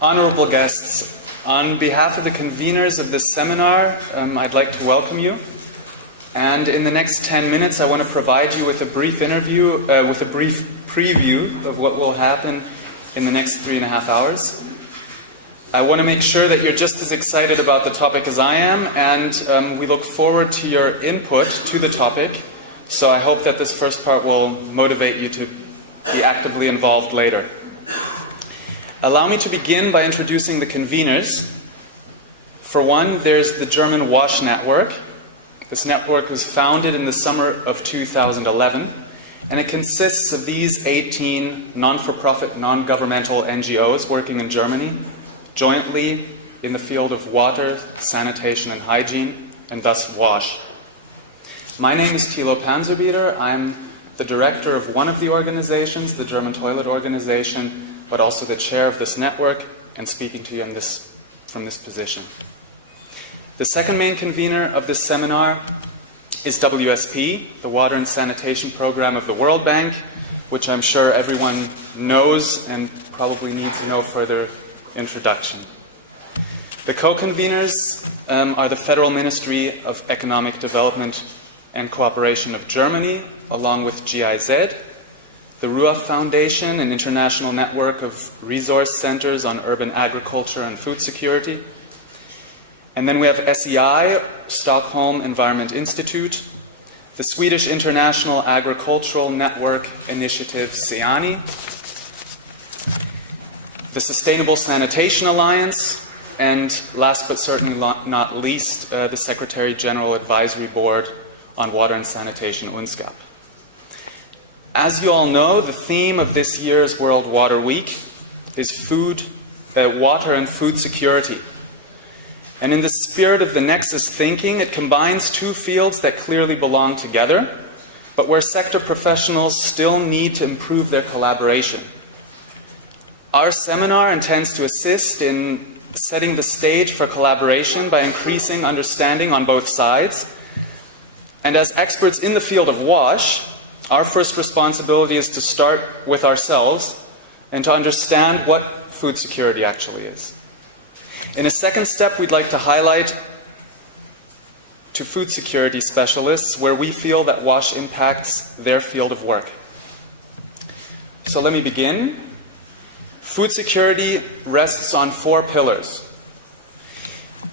Honorable guests, on behalf of the conveners of this seminar, I'd like to welcome you. And in the next 10 minutes, I want to provide you with a brief preview of what will happen in the next 3.5 hours. I want to make sure that you're just as excited about the topic as I am, and we look forward to your input to the topic. So I hope that this first part will motivate you to be actively involved later. Allow me to begin by introducing the conveners. For one, there's the German WASH network. This network was founded in the summer of 2011, and it consists of these 18 non-for-profit, non-governmental NGOs working in Germany, jointly in the field of water, sanitation and hygiene, and thus WASH. My name is Thilo Panzerbieter. I'm the director of one of the organizations, the German Toilet Organization, but also the chair of this network, and speaking to you from this position. The second main convener of this seminar is WSP, the Water and Sanitation Program of the World Bank, which I'm sure everyone knows and probably needs no further introduction. The co-conveners are the Federal Ministry of Economic Development and Cooperation of Germany, along with GIZ, the RUA Foundation, an international network of resource centers on urban agriculture and food security. And then we have SEI, Stockholm Environment Institute, the Swedish International Agricultural Network Initiative, SEANI, the Sustainable Sanitation Alliance, and last but certainly not least, the Secretary General Advisory Board on Water and Sanitation, UNSCAP. As you all know, the theme of this year's World Water Week is water and food security. And in the spirit of the Nexus thinking, it combines two fields that clearly belong together, but where sector professionals still need to improve their collaboration. Our seminar intends to assist in setting the stage for collaboration by increasing understanding on both sides. And as experts in the field of WASH, our first responsibility is to start with ourselves and to understand what food security actually is. In a second step, we'd like to highlight to food security specialists where we feel that WASH impacts their field of work. So let me begin. Food security rests on 4 pillars.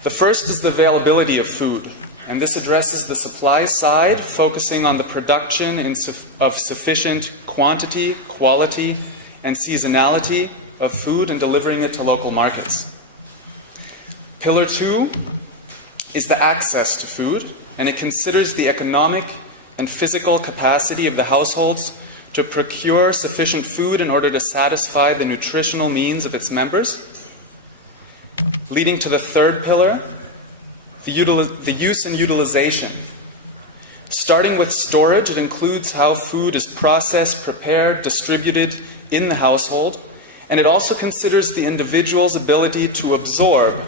The first is the availability of food, and this addresses the supply side, focusing on the production of sufficient quantity, quality, and seasonality of food and delivering it to local markets. Pillar 2 is the access to food, and it considers the economic and physical capacity of the households to procure sufficient food in order to satisfy the nutritional needs of its members. Leading to the third pillar, the use and utilization. Starting with storage, it includes how food is processed, prepared, distributed in the household, and it also considers the individual's ability to absorb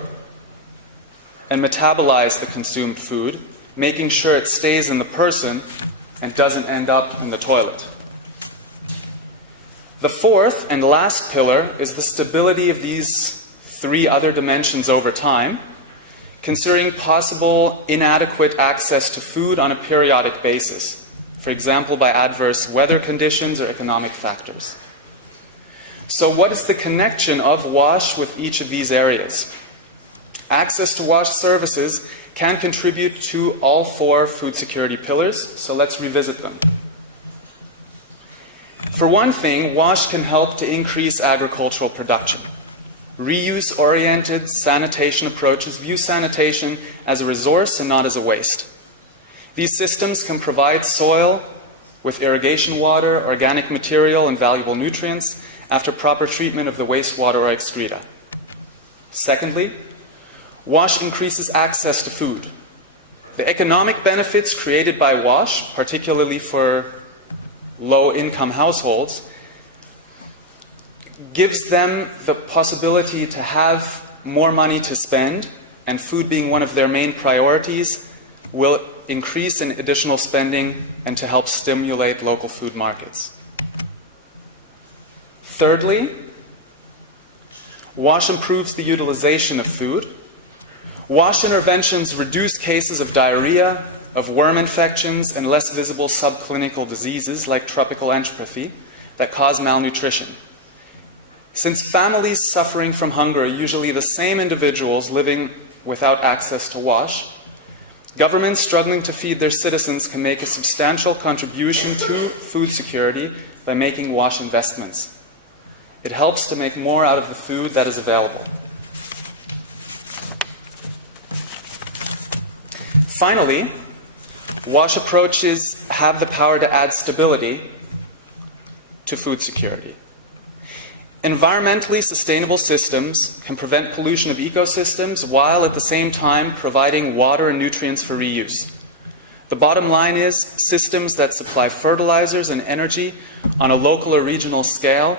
and metabolize the consumed food, making sure it stays in the person and doesn't end up in the toilet. The fourth and last pillar is the stability of these 3 other dimensions over time, considering possible inadequate access to food on a periodic basis, for example, by adverse weather conditions or economic factors. So what is the connection of WASH with each of these areas? Access to WASH services can contribute to all 4 food security pillars, so let's revisit them. For one thing, WASH can help to increase agricultural production. Reuse-oriented sanitation approaches view sanitation as a resource and not as a waste. These systems can provide soil with irrigation water, organic material, and valuable nutrients after proper treatment of the wastewater or excreta. Secondly, WASH increases access to food. The economic benefits created by WASH, particularly for low-income households, gives them the possibility to have more money to spend, and food being one of their main priorities will increase in additional spending and to help stimulate local food markets. Thirdly, WASH improves the utilization of food. WASH interventions reduce cases of diarrhea, of worm infections, and less visible subclinical diseases like tropical enteropathy that cause malnutrition. Since families suffering from hunger are usually the same individuals living without access to WASH, governments struggling to feed their citizens can make a substantial contribution to food security by making WASH investments. It helps to make more out of the food that is available. Finally, WASH approaches have the power to add stability to food security. Environmentally sustainable systems can prevent pollution of ecosystems while at the same time providing water and nutrients for reuse. The bottom line is systems that supply fertilizers and energy on a local or regional scale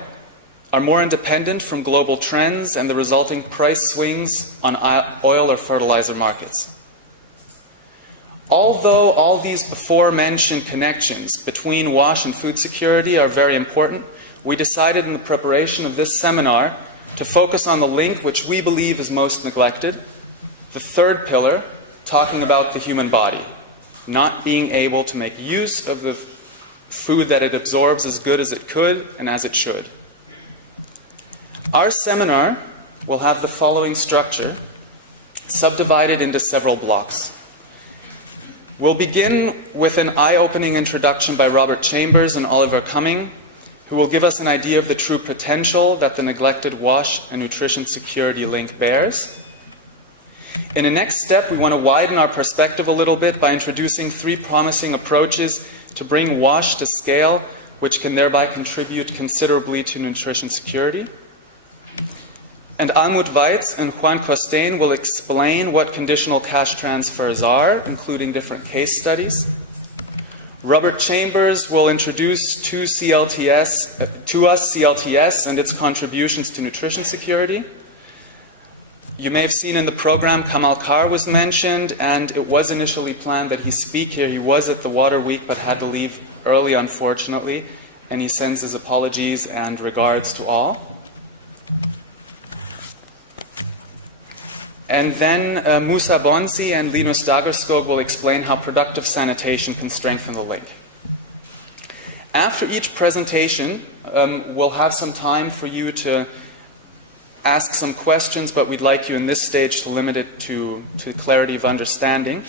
are more independent from global trends and the resulting price swings on oil or fertilizer markets. Although all these before-mentioned connections between WASH and food security are very important, we decided in the preparation of this seminar to focus on the link which we believe is most neglected, the third pillar, talking about the human body, not being able to make use of the food that it absorbs as good as it could and as it should. Our seminar will have the following structure, subdivided into several blocks. We'll begin with an eye-opening introduction by Robert Chambers and Oliver Cumming, who will give us an idea of the true potential that the neglected WASH and nutrition security link bears. In a next step, we want to widen our perspective a little bit by introducing 3 promising approaches to bring WASH to scale, which can thereby contribute considerably to nutrition security. And Almut Weitz and Juan Costain will explain what conditional cash transfers are, including different case studies. Robert Chambers will introduce to us CLTS and its contributions to nutrition security. You may have seen in the program Kamal Kar was mentioned, and it was initially planned that he speak here. He was at the Water Week but had to leave early, unfortunately, and he sends his apologies and regards to all. And then Musa Bonsi and Linus Dagerskog will explain how productive sanitation can strengthen the link. After each presentation, we'll have some time for you to ask some questions, but we'd like you in this stage to limit it to clarity of understanding.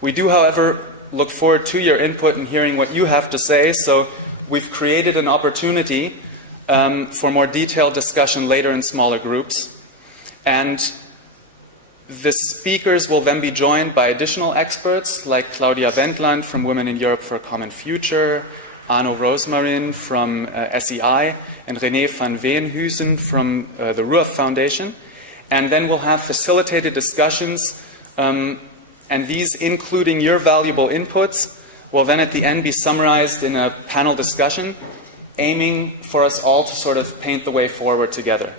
We do, however, look forward to your input and hearing what you have to say, so we've created an opportunity for more detailed discussion later in smaller groups. And the speakers will then be joined by additional experts like Claudia Wendland from Women in Europe for a Common Future, Arno Rosmarin from SEI, and René van Veenhuizen from the Ruaf Foundation. And then we'll have facilitated discussions, and these, including your valuable inputs, will then at the end be summarized in a panel discussion, aiming for us all to sort of paint the way forward together.